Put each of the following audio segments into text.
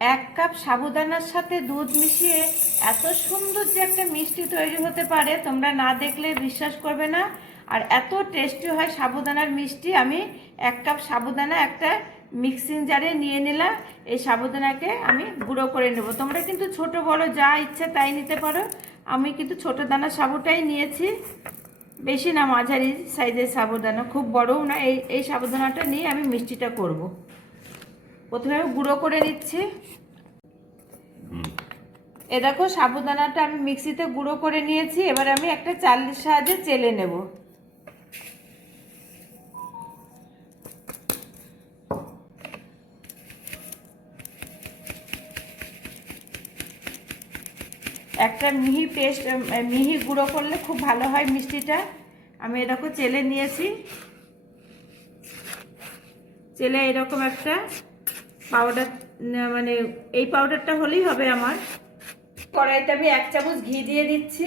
এক কাপ সাবুদানার সাথে দুধ মিশিয়ে এত সুন্দর যে একটা মিষ্টি তৈরি হতে পারে, তোমরা না দেখলে বিশ্বাস করবে না। আর এত টেস্টি হয় সাবুদানার মিষ্টি, আমি এক কাপ সাবুদানা একটা মিক্সিং জারে নিয়ে নিলাম। এই সাবুদানাকে আমি গুঁড়ো করে নেব। তোমরা কিন্তু ছোট বড় যা ইচ্ছে তাই নিতে পারো। আমি কিন্তু ছোট দানা সাবুটাই নিয়েছি। বেশি না, মাঝারি সাইজের সাবুদানা, খুব বড়ও না। এই এই সাবুদানাটা নিয়ে আমি মিষ্টিটা করব। প্রথমে আমি গুঁড়ো করে নিচ্ছি। এ দেখো সাবুদানাটা আমি মিক্সিতে গুঁড়ো করে নিয়েছি। এবার আমি একটা চালনির সাহায্যে চেলে নেব। একটা মিহি পেস্ট মিহি গুঁড়ো করলে খুব ভালো হয় মিষ্টিটা। আমি এরকম চেলে নিয়েছি। চেলে এরকম একটা পাউডার মানে এই পাউডারটা হলেই হবে আমার। কড়াইতে আমি এক চামচ ঘি দিয়ে দিচ্ছি।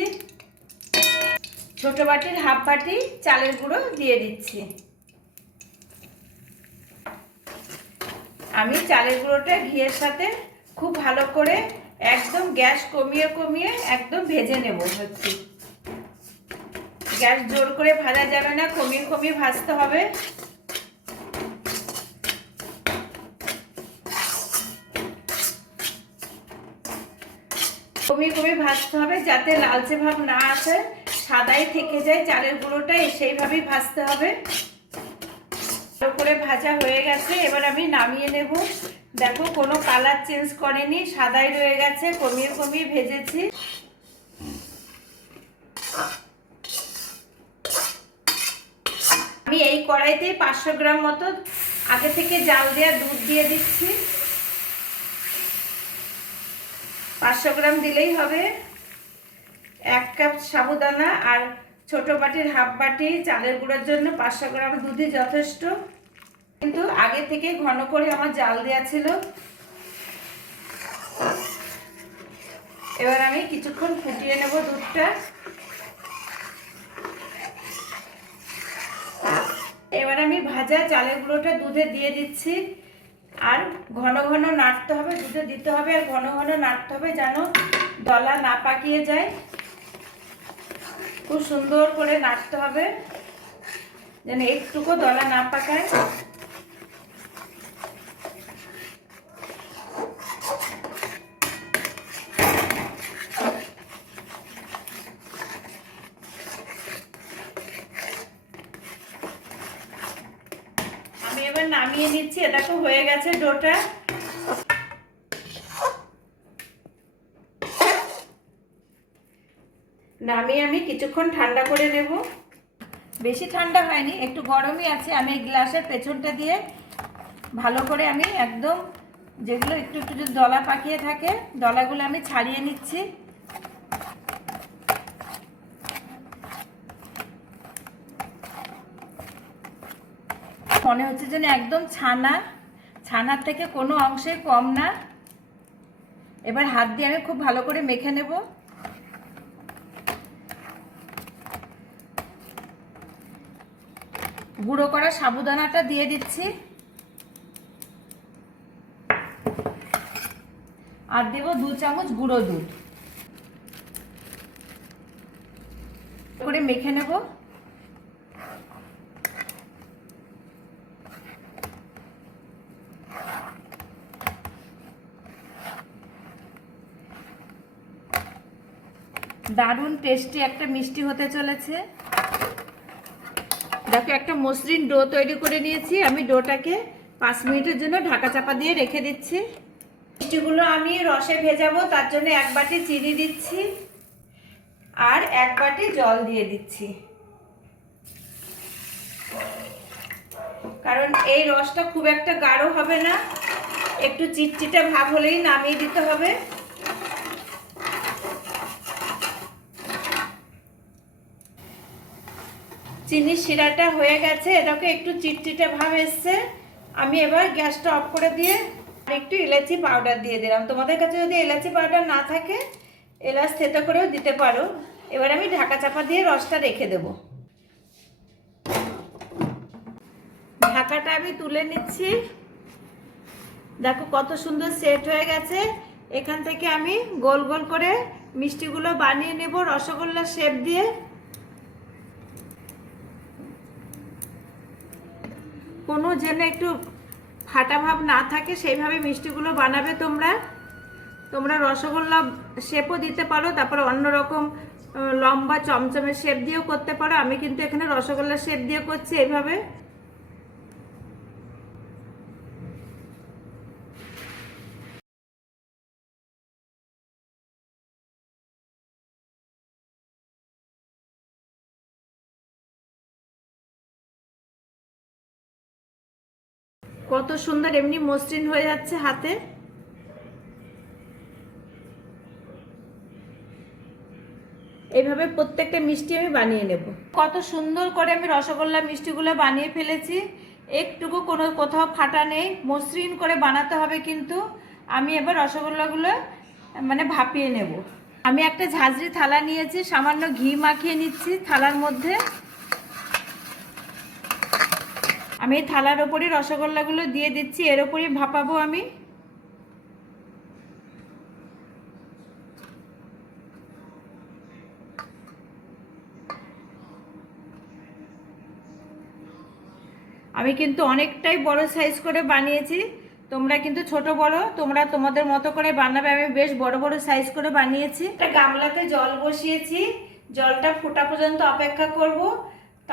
ছোট বাটির হাফ বাটি চালের গুঁড়ো দিয়ে দিচ্ছি। আমি চালের গুঁড়োটা ঘিয়ের সাথে খুব ভালো করে একদম গ্যাস কমিয়ে কমিয়ে একদম ভেজে নেব হচ্ছে। গ্যাস জোর করে ভাজা যাবে না, কমিয়ে কমিয়ে ভাজতে হবে। কমিয়ে কমিয়ে ভাজতে হবে যাতে লালচে ভাব না আসে, সাদাই থেকে যায়, চালের গুঁড়োটা সেইভাবেই ভাজতে হবে। ভালো করে ভাজা হয়ে গেছে, এবার আমি নামিয়ে নেব। দেখো, কোনো কালার চেঞ্জ করেনি, সাদাই রয়ে গেছে, কমিয়ে কমিয়ে ভেজেছি। আমি এই কড়াইতে পাঁচশো গ্রাম মতো আগে থেকে জাল দেওয়া দুধ দিয়ে দিচ্ছি। পাঁচশো গ্রাম দিলেই হবে। এক কাপ সাবুদানা আর ছোট বাটির হাফ বাটি চালের গুঁড়োর জন্য পাঁচশো গ্রাম দুধই যথেষ্ট। কিন্তু আগে থেকে ঘন করে আমার জাল দেওয়া ছিল। এবার আমি কিছুক্ষণ ফুটিয়ে নেব দুধটা। এবার আমি ভাজা চালের গুঁড়োটা দুধে দিয়ে দিচ্ছি। আর ঘন ঘন নাড়তে হবে, দুধে দিতে হবে আর ঘন ঘন নাড়তে হবে যেন দলা না পাকিয়ে যায়। খুব সুন্দর করে নাড়তে হবে, যেন একটুকু দলা না পাকায় আমি এবার নামিয়ে নিচ্ছি, এটা তো হয়ে গেছে ডোটা। নামিয়ে আমি কিছুক্ষণ ঠান্ডা করে নেব। বেশি ঠান্ডা হয়নি, একটু গরমই আছে। আমি এই গ্লাসের পেছনটা দিয়ে ভালো করে আমি একদম যেগুলো একটু একটু দলা পাকিয়ে থাকে, দলাগুলো আমি ছাড়িয়ে নিচ্ছি। মনে হচ্ছে যেন একদম ছানা, ছানার থেকে কোনো অংশে কম না। এবার হাত দিয়ে আমি খুব ভালো করে মেখে নেব। গুঁড়ো করা সাবুদানাটা দিয়ে দিচ্ছি। আর দেব দু চামচ গুঁড়ো দুধ। করে মেখে নেব। দারুণ টেস্টি একটা মিষ্টি হতে চলেছে। দেখো, একটা মসৃণ ডো তৈরি করে নিয়েছি। আমি ডোটাকে পাঁচ মিনিটের জন্য ঢাকা চাপা দিয়ে রেখে দিচ্ছি। মিষ্টিগুলো আমি রসে ভেজাবো, তার জন্য এক বাটি চিনি দিচ্ছি আর এক বাটি জল দিয়ে দিচ্ছি। কারণ এই রসটা খুব একটা গাঢ় হবে না, একটু চিটচিটে ভাব হলেই নামিয়ে দিতে হবে। চিনির শিরাটা হয়ে গেছে, এটাকে একটু চিটচিটে ভাব এসছে। আমি এবার গ্যাসটা অফ করে দিয়ে আর একটু এলাচি পাউডার দিয়ে দিলাম। তোমাদের কাছে যদি এলাচি পাউডার না থাকে, এলাচ থেতো করেও দিতে পারো। এবার আমি ঢাকা চাপা দিয়ে রসটা রেখে দেব। ঢাকাটা আমি তুলে নিচ্ছি। দেখো কত সুন্দর সেট হয়ে গেছে। এখান থেকে আমি গোল গোল করে মিষ্টিগুলো বানিয়ে নেব রসগোল্লা শেপ দিয়ে। কোনো যেন একটু ফাটা ভাব না থাকে, সেইভাবে মিষ্টিগুলো বানাবে তোমরা। তোমরা রসগোল্লা শেপও দিতে পারো, তারপর অন্যরকম রকম লম্বা চমচমের শেপ দিয়েও করতে পারো। আমি কিন্তু এখানে রসগোল্লা শেপ দিয়ে করছি এইভাবে। কত সুন্দর, এমনি মসৃণ হয়ে যাচ্ছে হাতে। এইভাবে প্রত্যেকটা মিষ্টি আমি বানিয়ে নেব। কত সুন্দর করে আমি রসগোল্লা মিষ্টিগুলো বানিয়ে ফেলেছি। একটুকু কোনো কোথাও ফাটা নেই, মসৃণ করে বানাতে হবে কিন্তু। আমি এবার রসগোল্লাগুলো মানে ভাপিয়ে নেব। আমি একটা ঝাঁঝরি থালা নিয়েছি, সামান্য ঘি মাখিয়ে নিচ্ছি থালার মধ্যে। আমি থালার ওপরই রসগোল্লাগুলো দিয়ে দিচ্ছি, এর ওপরই ভাপাবো আমি। আমি কিন্তু অনেকটাই বড় সাইজ করে বানিয়েছি, তোমরা কিন্তু ছোট বড়, তোমরা তোমাদের মতো করে বানাবে, আমি বেশ বড় বড় সাইজ করে বানিয়েছি। একটা গামলাতে জল বসিয়েছি, জলটা ফোটা পর্যন্ত অপেক্ষা করব।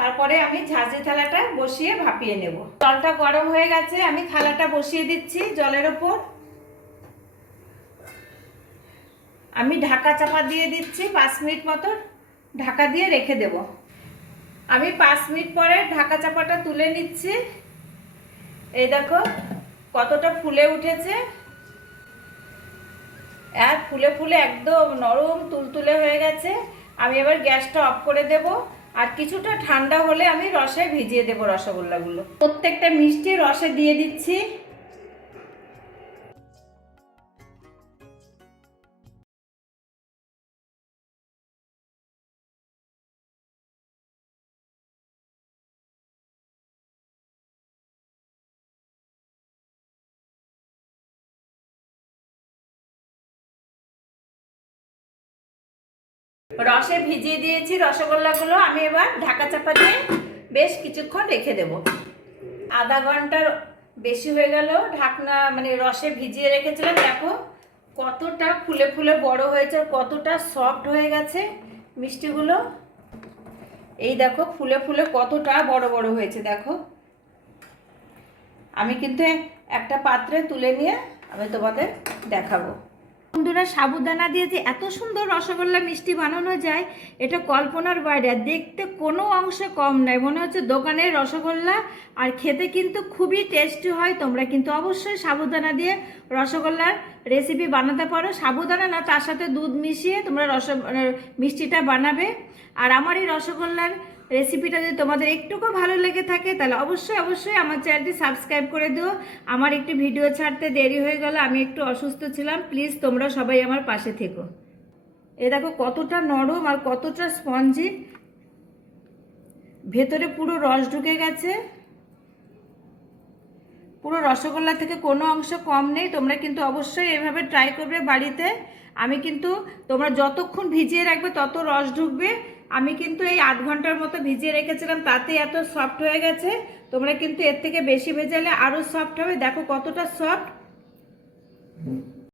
তারপরে আমি ঝাঁঝরি থালাটা বসিয়ে ভাপিয়ে নেব। জলটা গরম হয়ে গেছে, আমি থালাটা বসিয়ে দিচ্ছি জলের ওপর। আমি ঢাকা চাপা দিয়ে দিচ্ছি, পাঁচ মিনিট মতো ঢাকা দিয়ে রেখে দেব। আমি পাঁচ মিনিট পরে ঢাকা চাপাটা তুলে নিচ্ছি। এই দেখো কতটা ফুলে উঠেছে। আর ফুলে ফুলে একদম নরম তুলতুলে হয়ে গেছে। আমি এবার গ্যাসটা অফ করে দেব। আর কিছুটা ঠান্ডা হলে আমি রসে ভিজিয়ে দেবো রসগোল্লাগুলো। প্রত্যেকটা মিষ্টি রসে দিয়ে দিচ্ছি। রসে ভিজিয়ে দিয়েছি রসগোল্লাগুলো, আমি এবার ঢাকা চাপা দিয়ে বেশ কিছুক্ষণ রেখে দেব। আধা ঘণ্টার বেশি হয়ে গেল, ঢাকনা মানে রসে ভিজিয়ে রেখেছিলাম। দেখো কতটা ফুলে ফুলে বড় হয়েছে কতটা সফট হয়ে গেছে মিষ্টিগুলো। এই দেখো ফুলে ফুলে কতটা বড় বড় হয়েছে, দেখো। আমি কিন্তু একটা পাত্রে তুলে নিয়ে আমি তোমাদের দেখাবো। বন্ধুরা সাবুদানা দিয়ে যে এত সুন্দর রসগোল্লা মিষ্টি বানানো যায়, এটা কল্পনার বাইরে। দেখতে কোনো অংশে কম নয় মনে হচ্ছে দোকানের রসগোল্লা, আর খেতে কিন্তু খুবই টেস্টি হয়। তোমরা কিন্তু অবশ্যই সাবুদানা দিয়ে রসগোল্লার রেসিপি বানাতে পারো। সাবুদানা না, তার সাথে দুধ মিশিয়ে তোমরা রস মিষ্টিটা বানাবে। আর আমার এই রসগোল্লার রেসিপিটা যদি তোমাদের একটুকু ভালো লেগে থাকে, তাহলে অবশ্যই অবশ্যই আমার চ্যানেলটি সাবস্ক্রাইব করে দিও। আমার একটি ভিডিও ছাড়তে দেরি হয়ে গেল, আমি একটু অসুস্থ ছিলাম। প্লিজ তোমরা সবাই আমার পাশে থেকো। এ দেখো কতটা নরম আর কতটা স্পঞ্জি ভেতরে পুরো রস ঢুকে গেছে। পুরো রসগোল্লা থেকে কোনো অংশ কম নেই। তোমরা কিন্তু অবশ্যই এভাবে ট্রাই করবে বাড়িতে। আমি কিন্তু তোমরা যতক্ষণ ভিজিয়ে রাখবে, তত রস ঢুকবে। আমি কিন্তু এই আধ ঘণ্টার মতো ভিজিয়ে রেখেছিলাম, তাতে এত সফট হয়ে গেছে। তোমরা কিন্তু এর থেকে বেশি ভেজালে আরও সফট হবে। দেখো কতটা সফট